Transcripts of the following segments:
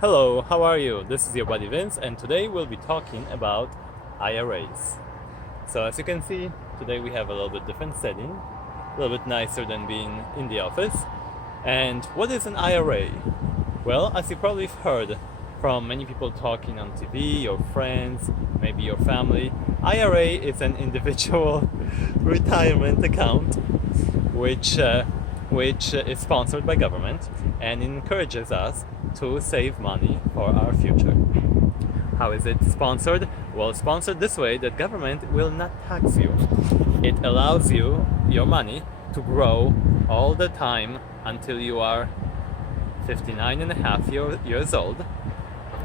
Hello, how are you? This is your buddy Vince, and today we'll be talking about IRAs. So, as you can see, today we have a little bit different setting, a little bit nicer than being in the office. And what is an IRA? Well, as you probably heard from many people talking on TV, your friends, maybe your family, IRA is an individual retirement account which is sponsored by government and encourages us to save money for our future. How is it sponsored? Well, sponsored this way that government will not tax you. It allows you your money to grow all the time until you are 59 and a half years old,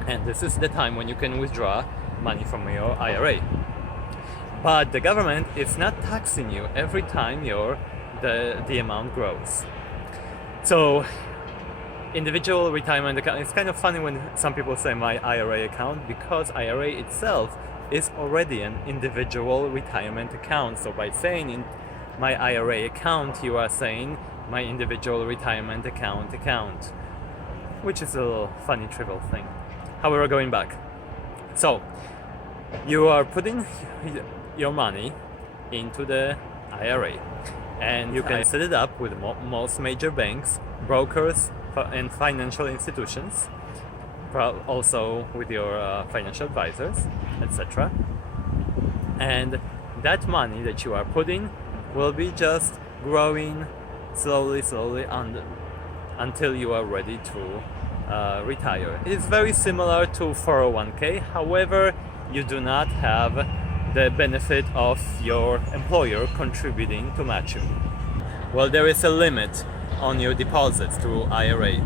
and this is the time when you can withdraw money from your IRA. But the government is not taxing you every time the amount grows. So individual retirement account, it's kind of funny when some people say my IRA account, because IRA itself is already an individual retirement account. So by saying in my IRA account, you are saying my individual retirement account, which is a little funny trivial thing. However, going back, so you are putting your money into the IRA, and you can set it up with most major banks, brokers, and financial institutions, also with your financial advisors, etc. And that money that you are putting will be just growing slowly until you are ready to retire. It is very similar to 401k, however, you do not have the benefit of your employer contributing to match you. Well, there is a limit on your deposits to IRA.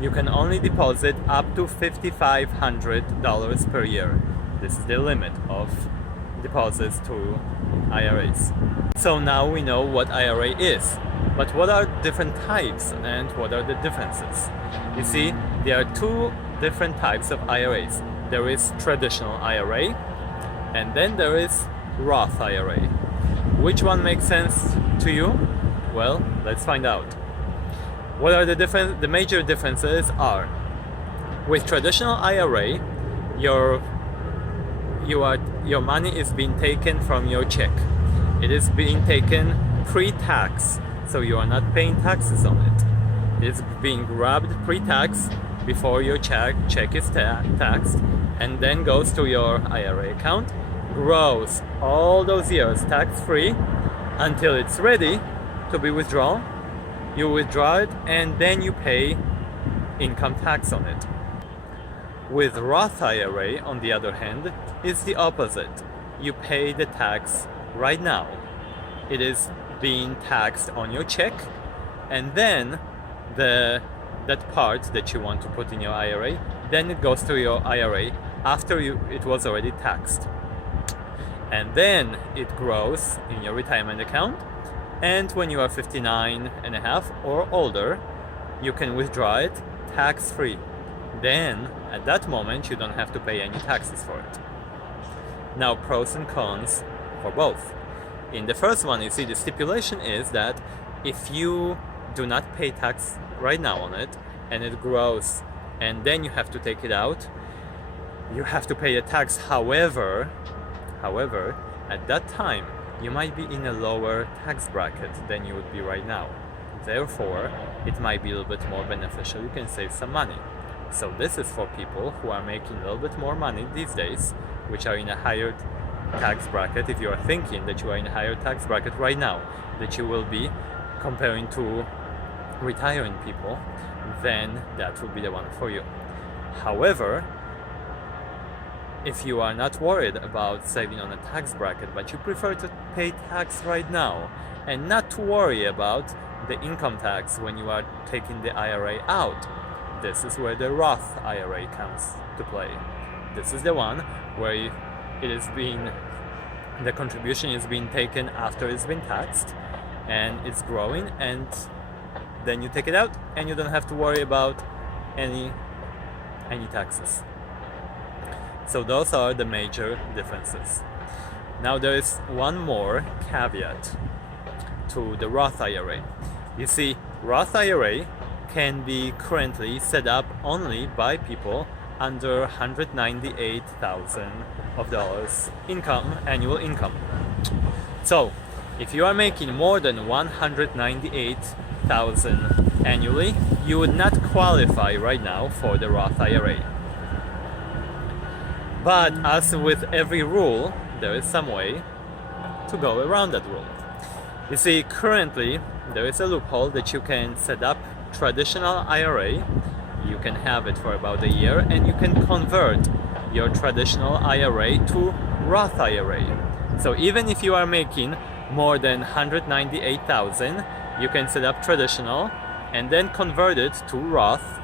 You can only deposit up to $5,500 per year. This is the limit of deposits to IRAs. So now we know what IRA is, but what are different types and what are the differences? You see, there are two different types of IRAs. There is traditional IRA, and then there is Roth IRA. Which one makes sense to you? Well, let's find out. What are the major differences are, with traditional IRA, your money is being taken from your check. It is being taken pre-tax, so you are not paying taxes on it. It is being grabbed pre-tax before your check is taxed, and then goes to your IRA account, grows all those years tax-free until it's ready to be withdrawn. You withdraw it and then you pay income tax on it. With Roth IRA, on the other hand, it's the opposite. You pay the tax right now. It is being taxed on your check, and then that part that you want to put in your IRA, then it goes to your IRA after it was already taxed. And then it grows in your retirement account, and when you are 59 and a half or older, you can withdraw it tax-free. Then, at that moment, you don't have to pay any taxes for it. Now, pros and cons for both. In the first one, you see, the stipulation is that if you do not pay tax right now on it, and it grows, and then you have to take it out, you have to pay a tax. However, at that time, you might be in a lower tax bracket than you would be right now. Therefore, it might be a little bit more beneficial. You can save some money. So this is for people who are making a little bit more money these days, which are in a higher tax bracket. If you are thinking that you are in a higher tax bracket right now, that you will be comparing to retiring people, then that will be the one for you. However, if you are not worried about saving on a tax bracket, but you prefer to pay tax right now and not to worry about the income tax when you are taking the IRA out, this is where the Roth IRA comes to play. This is the one where the contribution is being taken after it's been taxed, and it's growing, and then you take it out and you don't have to worry about any taxes. So those are the major differences. Now there is one more caveat to the Roth IRA. You see, Roth IRA can be currently set up only by people under $198,000 income, annual income. So if you are making more than $198,000 annually, you would not qualify right now for the Roth IRA. But as with every rule, there is some way to go around that rule. You see, currently there is a loophole that you can set up traditional IRA. You can have it for about a year, and you can convert your traditional IRA to Roth IRA. So even if you are making more than $198,000, you can set up traditional and then convert it to Roth.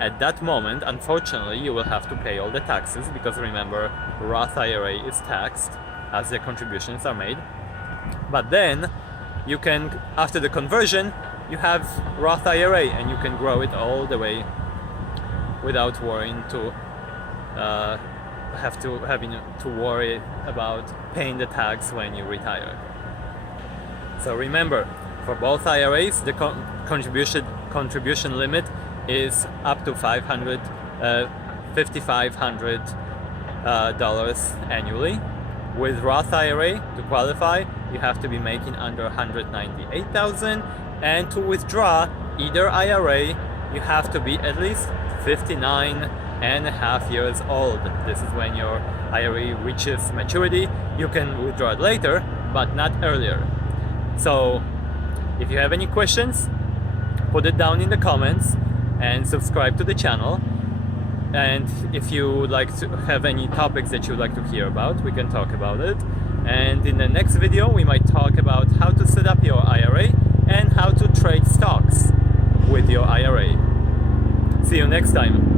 At that moment, unfortunately, you will have to pay all the taxes, because remember, Roth IRA is taxed as the contributions are made. But then you can, after the conversion, you have Roth IRA, and you can grow it all the way without worrying to having to worry about paying the tax when you retire. So remember, for both IRAs, the contribution limit is up to $5,500 annually. With Roth IRA, to qualify, you have to be making under $198,000, and to withdraw either IRA, you have to be at least 59.5 years old. This is when your IRA reaches maturity. You can withdraw it later, but not earlier. So if you have any questions, put it down in the comments and subscribe to the channel. And if you would like to have any topics that you would like to hear about, we can talk about it. And in the next video, we might talk about how to set up your IRA and how to trade stocks with your IRA. See you next time.